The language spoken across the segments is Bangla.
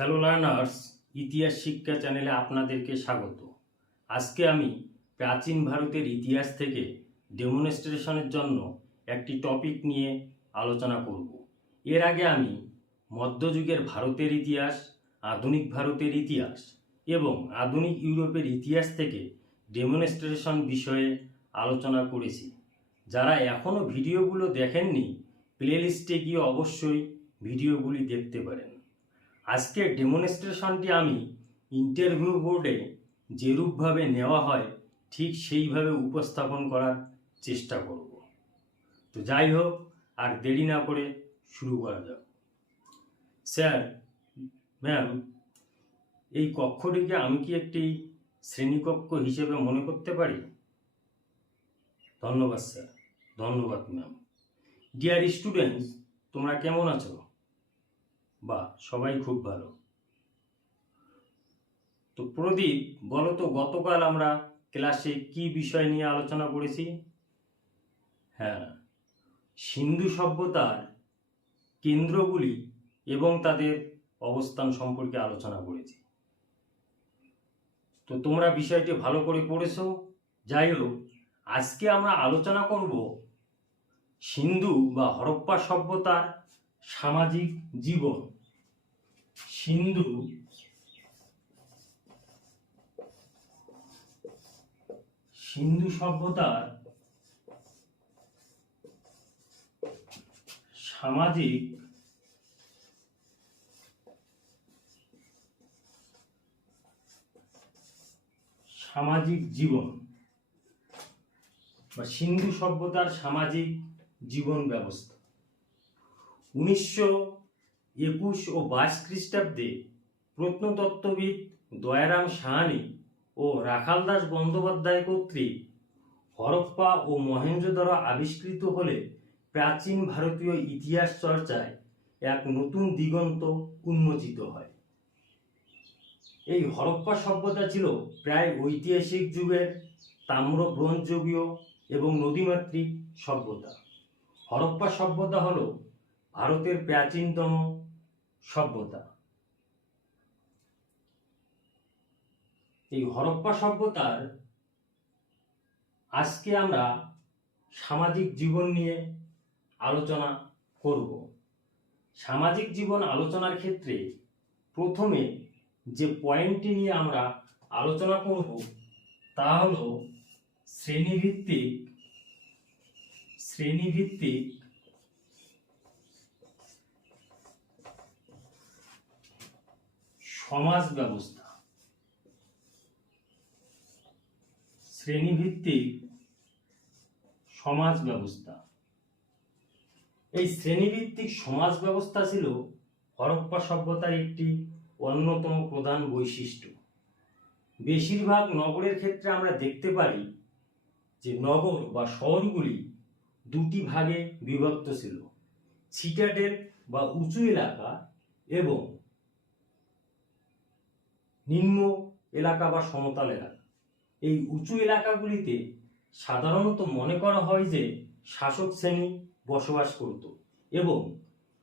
হ্যালো লার্নার্স ইতিহাস শিক্ষা চ্যানেলে আপনাদেরকে স্বাগত। আজকে আমি প্রাচীন ভারতের ইতিহাস থেকে ডেমনস্ট্রেশনের জন্য একটি টপিক নিয়ে আলোচনা করব। এর আগে আমি মধ্যযুগের ভারতের ইতিহাস, আধুনিক ভারতের ইতিহাস এবং আধুনিক ইউরোপের ইতিহাস থেকে ডেমনস্ট্রেশন বিষয়ে আলোচনা করেছি। যারা এখনও ভিডিওগুলো দেখেননি প্লেলিস্টে গিয়ে অবশ্যই ভিডিওগুলি দেখতে পারেন। আজকের ডেমনস্ট্রেশনটি আমি ইন্টারভিউ বোর্ডে যেরূপভাবে নেওয়া হয়, ঠিক সেইভাবে উপস্থাপন করার চেষ্টা করব। তো যাই হোক, আর দেরি না করে শুরু করা যাক। স্যার ম্যাম এই কক্ষটিকে আমি কি একটি শ্রেণীকক্ষ হিসেবে মনে করতে পারি? ধন্যবাদ, স্যার। ধন্যবাদ ম্যাম ডিয়ার স্টুডেন্টস তোমরা কেমন আছো? বা সবাই খুব ভালো। তো প্রদীপ, বলো তো গতকাল আমরা ক্লাসে কি বিষয় নিয়ে আলোচনা করেছি? হ্যাঁ সিন্ধু সভ্যতার কেন্দ্রগুলি এবং তাদের অবস্থান সম্পর্কে আলোচনা করেছি। তো তোমরা বিষয়টি ভালো করে পড়েছো? যাই হোক, আজকে আমরা আলোচনা করব সিন্ধু বা হরপ্পা সভ্যতার সামাজিক জীবন। সিন্ধু সিন্ধু সভ্যতার সামাজিক সামাজিক জীবন বা সিন্ধু সভ্যতার সামাজিক জীবন ব্যবস্থা। উনিশশো একুশ ও বাইশ খ্রিস্টাব্দে প্রত্নতত্ত্ববিদ দয়ারাম সাহানি ও রাখালদাস বন্দ্যোপাধ্যায় কর্তৃক হরপ্পা ও মহেঞ্জোদারো আবিষ্কৃত হলে প্রাচীন ভারতীয় ইতিহাস চর্চায় এক নতুন দিগন্ত উন্মোচিত হয়। এই হরপ্পা সভ্যতা ছিল প্রায় ঐতিহাসিক যুগের তাম্র ব্রোঞ্জযুগীয় এবং নদীমাতৃক সভ্যতা। হরপ্পা সভ্যতা হলো ভারতের প্রাচীনতম সভ্যতা। এই হরপ্পা সভ্যতার আজকে আমরা সামাজিক জীবন নিয়ে আলোচনা করব। সামাজিক জীবন আলোচনার ক্ষেত্রে প্রথমে যে পয়েন্টটি নিয়ে আমরা আলোচনা করব, তা হল শ্রেণীভিত্তিক শ্রেণীভিত্তিক সমাজ ব্যবস্থা শ্রেণীভিত্তিক সমাজ ব্যবস্থা এই শ্রেণীভিত্তিক সমাজ ব্যবস্থা ছিল হরপ্পা সভ্যতার একটি অন্যতম প্রধান বৈশিষ্ট্য। বেশিরভাগ নগরের ক্ষেত্রে আমরা দেখতে পারি যে নগর বা শহরগুলি দুটি ভাগে বিভক্ত ছিল। ছিটাডেল বা উঁচু এলাকা এবং নিম্ন এলাকা বা সমতল এলাকা। এই উঁচু এলাকাগুলিতে সাধারণত মনে করা হয় যে শাসক শ্রেণি বসবাস করত এবং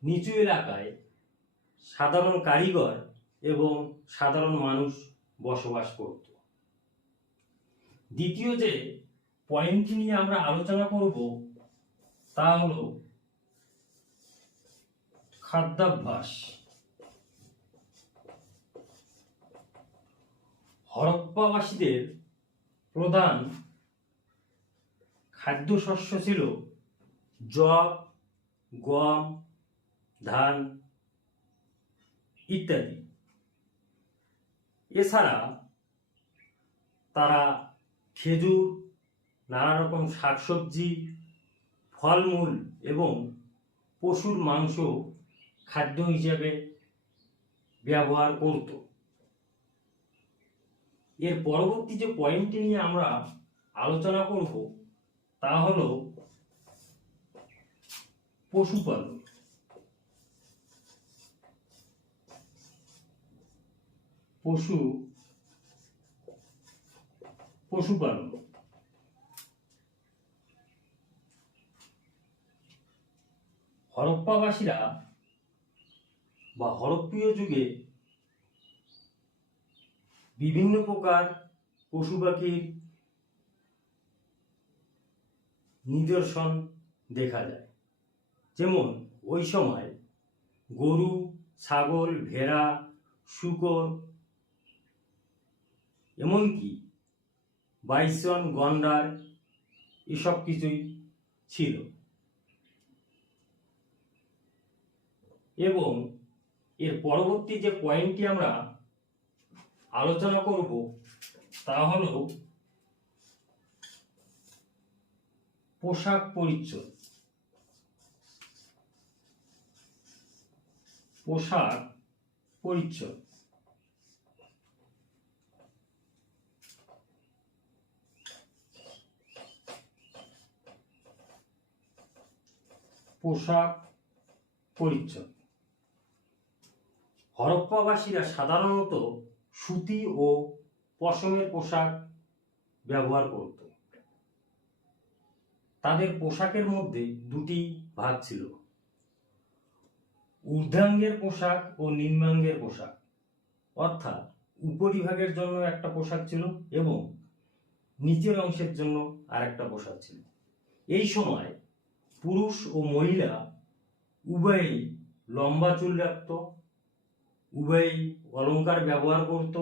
নিচু এলাকায় সাধারণ কারিগর এবং সাধারণ মানুষ বসবাস করত। দ্বিতীয় যে পয়েন্টটি নিয়ে আমরা আলোচনা করব, তা হল খাদ্যাভ্যাস। হরপ্পাবাসীদের প্রধান খাদ্যশস্য ছিল জব, গম, ধান ইত্যাদি। এছাড়া তারা খেজুর নানা রকম শাকসবজি, ফলমূল এবং পশুর মাংস খাদ্য হিসেবে ব্যবহার করত। এর পরবর্তী যে পয়েন্টটি নিয়ে আমরা আলোচনা করব, তা হলো পশুপালন। পশু, পশুপালন। হরপ্পাবাসীরা বা হরপ্পীয় যুগে বিভিন্ন প্রকার পশু পাখির নিদর্শন দেখা যায়। যেমন, ওই সময় গরু, ছাগল, ভেড়া, শুকর, এমনকি বাইসন, গন্ডার, এসব কিছুই ছিল। এবং এর পরবর্তী যে পয়েন্টটি আমরা আলোচনা করব তা হলো পোশাক পরিচ্ছদ। পোশাক পরিচ্ছদ। পোশাক পরিচ্ছদ। হরপ্পাবাসীরা সাধারণত সুতি ও পশমের পোশাক ব্যবহার করত। তাদের পোশাকের মধ্যে দুটি ভাগ ছিল। ঊর্ধ্বাঙ্গের পোশাক ও নিম্নাঙ্গের পোশাক। অর্থাৎ উপরিভাগের জন্য একটা পোশাক ছিল এবং নিচের অংশের জন্য আর একটা পোশাক ছিল। এই সময় পুরুষ ও মহিলা উভয়ই লম্বা চুল রাখত উভয়ই অলংকার ব্যবহার করত।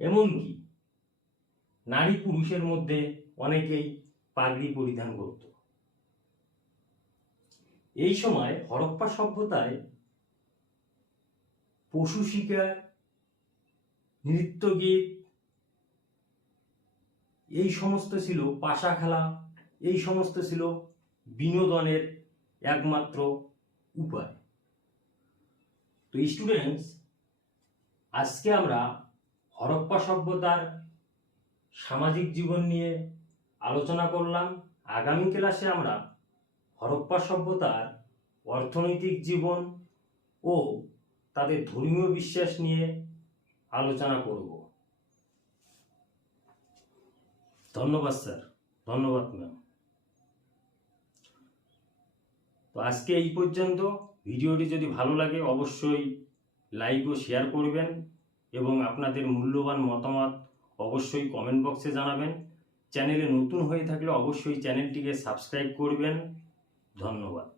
এমনকি নারী পুরুষের মধ্যে অনেকেই পাগড়ি পরিধান করত। এই সময় হরপ্পা সভ্যতায় পশু শিকার, নৃত্যগীত, এই সমস্ত ছিল পাশা খেলা, এই সমস্ত ছিল বিনোদনের একমাত্র উপায়। তো স্টুডেন্টস আজকে আমরা হরপ্পা সভ্যতার সামাজিক জীবন নিয়ে আলোচনা করলাম। আগামী ক্লাসে আমরা হরপ্পা সভ্যতার অর্থনৈতিক জীবন ও তাদের ধর্মীয় বিশ্বাস নিয়ে আলোচনা করব। ধন্যবাদ স্যার, ধন্যবাদ ম্যাম। তো আজকে এই পর্যন্ত। ভিডিওটি যদি ভালো লাগে, অবশ্যই লাইক ও শেয়ার করবেন এবং আপনাদের মূল্যবান মতামত অবশ্যই কমেন্ট বক্সে জানাবেন। চ্যানেলে নতুন হয়ে থাকলে অবশ্যই চ্যানেলটিকে সাবস্ক্রাইব করবেন। ধন্যবাদ।